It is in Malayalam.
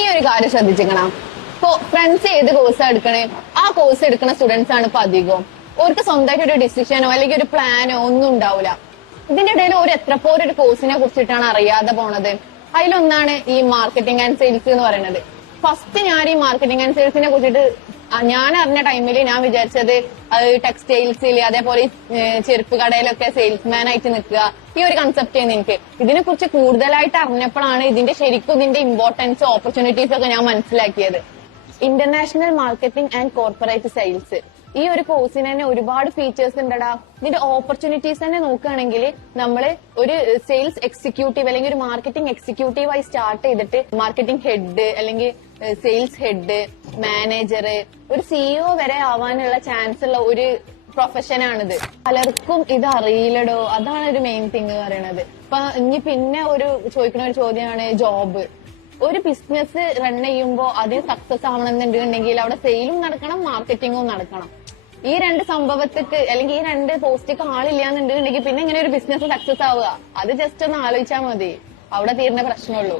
ഈ ഒരു കാര്യം ശ്രദ്ധിച്ചിരിക്കണം. ഇപ്പൊ ഫ്രണ്ട്സ് ഏത് കോഴ്സാണ് എടുക്കണേ, ആ കോഴ്സ് എടുക്കുന്ന സ്റ്റുഡൻസ് ആണ് ഇപ്പൊ അധികവും. അവർക്ക് സ്വന്തമായിട്ട് ഒരു ഡിസിഷനോ അല്ലെങ്കിൽ ഒരു പ്ലാനോ ഒന്നും ഉണ്ടാവില്ല. ഇതിന്റെ ഇടയിൽ ഒരു എത്രപ്പോരം ഒരു കോഴ്സിനെ കുറിച്ചിട്ടാണ് അറിയാതെ പോണത്. അതിലൊന്നാണ് ഈ മാർക്കറ്റിംഗ് ആൻഡ് സെയിൽസ് എന്ന് പറയുന്നത്. ഫസ്റ്റ് ഞാൻ ഈ മാർക്കറ്റിംഗ് ആൻഡ് സെയിൽസിനെ കുറിച്ചിട്ട് ഞാൻ അറിഞ്ഞ ടൈമിൽ ഞാൻ വിചാരിച്ചത് ടെക്സ്റ്റൈൽസിൽ അതേപോലെ ചെരുപ്പ് കടയിലൊക്കെ സെയിൽസ്മാൻ ആയിട്ട് നിൽക്കുക, ഈ ഒരു കൺസെപ്റ്റ് ചെയ്യുന്ന എനിക്ക്. ഇതിനെ കുറിച്ച് കൂടുതലായിട്ട് അറിഞ്ഞപ്പോഴാണ് ഇതിന്റെ ശരിക്കും ഇതിന്റെ ഇമ്പോർട്ടൻസ് ഓപ്പർച്യൂണിറ്റീസ് ഒക്കെ ഞാൻ മനസ്സിലാക്കിയത്. International marketing and corporate sales, ഈ ഒരു കോഴ്സിന് തന്നെ ഒരുപാട് ഫീച്ചേഴ്സ് ഉണ്ടടാ. ഇതിന്റെ ഓപ്പർച്യൂണിറ്റീസ് തന്നെ നോക്കുകയാണെങ്കിൽ നമ്മള് ഒരു സെയിൽസ് എക്സിക്യൂട്ടീവ് അല്ലെങ്കിൽ ഒരു മാർക്കറ്റിംഗ് എക്സിക്യൂട്ടീവായി സ്റ്റാർട്ട് ചെയ്തിട്ട് മാർക്കറ്റിംഗ് ഹെഡ് അല്ലെങ്കിൽ സെയിൽസ് ഹെഡ്, മാനേജർ, ഒരു സിഇഒ വരെ ആവാനുള്ള ചാൻസ് ഉള്ള ഒരു പ്രൊഫഷനാണിത്. പലർക്കും ഇത് അറിയില്ലടോ, അതാണ് ഒരു മെയിൻ തിങ് പറയണത്. ഇപ്പൊ ഇനി പിന്നെ ഒരു ചോദിക്കുന്ന ഒരു ചോദ്യമാണ് ജോബ്. ഒരു ബിസിനസ് റൺ ചെയ്യുമ്പോൾ അത് സക്സസ് ആവണമെന്നുണ്ടെങ്കിൽ അവിടെ സെയിലും നടക്കണം, മാർക്കറ്റിംഗും നടക്കണം. ഈ രണ്ട് സംഭവത്തിക്ക് അല്ലെങ്കിൽ ഈ രണ്ട് പോസ്റ്റിക്ക് ആളില്ലാന്നുണ്ടെങ്കിൽ പിന്നെ ഇങ്ങനെ ഒരു ബിസിനസ് സക്സസ് ആവുക, അത് ജസ്റ്റ് ഒന്ന് ആലോചിച്ചാൽ മതി. അവിടെ തീരുന്ന പ്രശ്നമുള്ളൂ.